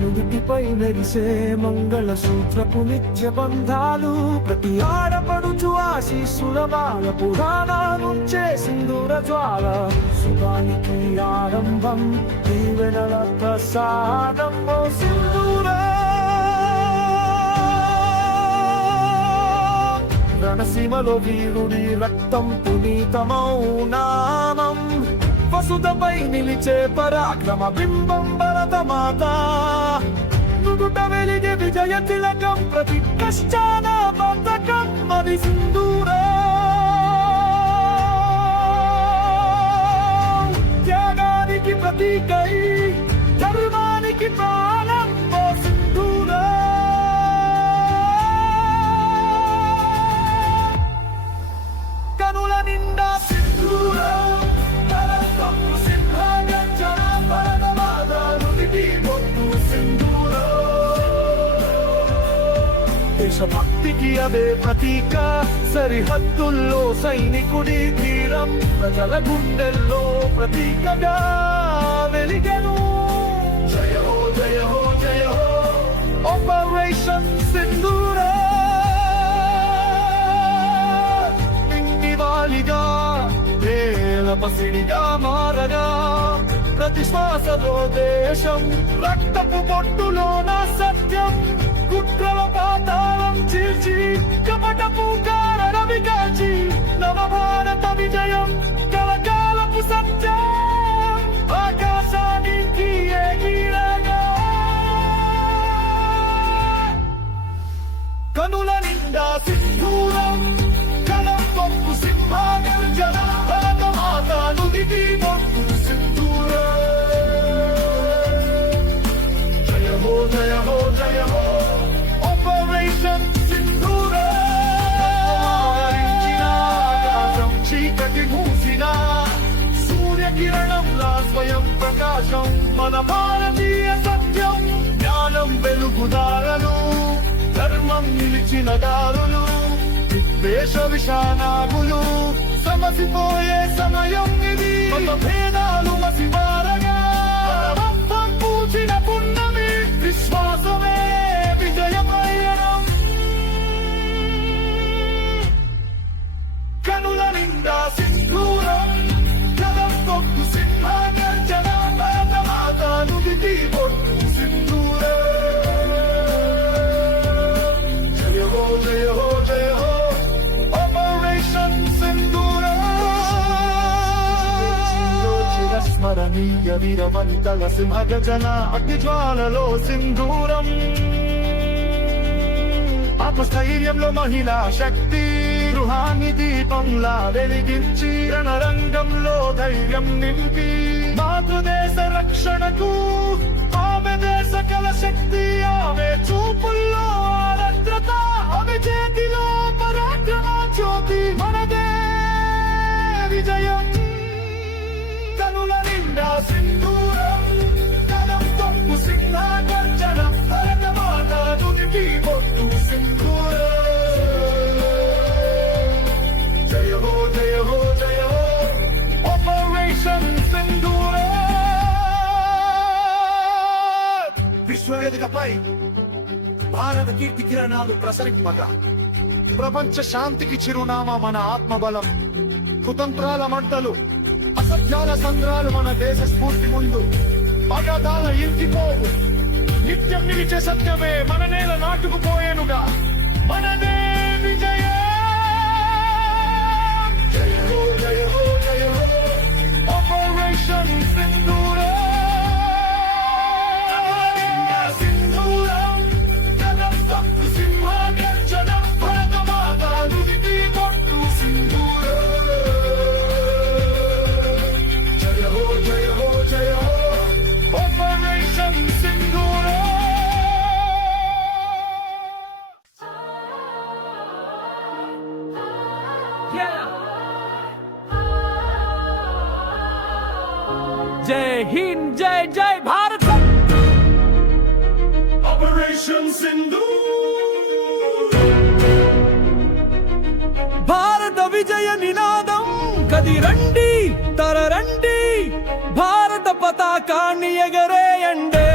నుదుటిపై మెరిసే మంగళ సూత్రపు నిత్య బంధాలు. ప్రతి ఆడపడుచు ఆశీస్సుల బాల పురాణాలుంచే సింధూర జ్వాల. శుభానికి ఆరంభం దీవెనల ప్రసాదం. సింధూర! రణసీమలో వీరుడి రక్తం పునీతమౌనామం వసుదపై నిలిచే పరాక్రమ బింబం భరత మాత నుదుట వెలిగే విజయ తిలకం ప్రతి కష్టాన బతకం అది సింధూరా త్యాగానికి ప్రతీకై ధర్మానికి ప్రాణం ఓ సింధూరా కనుల నిన్న దేశభక్తికి అదే ప్రతీక. సరిహద్దుల్లో సైనికుడి తీరం ప్రజల గుండెల్లో ప్రతీకగా వెలిగను. జయ హో జయ హో జయ హో ఆపరేషన్ సింధూరా నిండివాలిగా వేల పసిడిగా మారగా ప్రతి శ్వాసలో దేశం రక్తపు బొట్టులోన సత్యం. కుట్రల పాతాళం చీల్చి ప్రకాశం మన భారతీయ సత్యం. జ్ఞానం వెలుగుదారను ధర్మం నిలిచిన దారులు విద్వేష విషానాగులు. సమసిపోయే సమయం ఇది. మత భేదాలు మసిమారగా. పూచిన పుణ్యమి విశ్వాసమే విజయ ప్రయాణం కనుల నిండా చిరస్మరణీయ వీరవంతల సింహగజన అగ్నిజ్వాలలో సింధూరం. ఆత్మస్థైర్యంలో మహిళా శక్తి గృహాన్ని దీపంలా వెలిగించి రణరంగంలో ధైర్యం నింపి మాతృదేశ రక్షణకు ఆమె దేశ కల శక్తి ఆమె చూపుల్లో ఆరద్రత ఆమె విశ్వవేదికపై భారత కీర్తి కిరణాలు ప్రసరింపక. ప్రపంచ శాంతికి చిరునామా మన ఆత్మబలం. కుతంత్రాల మంటలు అసత్యాల సంద్రాలు మన దేశ స్ఫూర్తి ముందు. అగాధాల ఇంటిపోవు. నిత్యం నిలిచే సత్యమే మన నేల నాటుకుపోయేనుగా మనదే విజయ. జయ జయ జై హింద్ జై జై భారత్ ఆపరేషన్ సింధూర్ భారత విజయ నినాదం కది రండి తర రండి భారత పతాకాన్ని ఎగరేయండి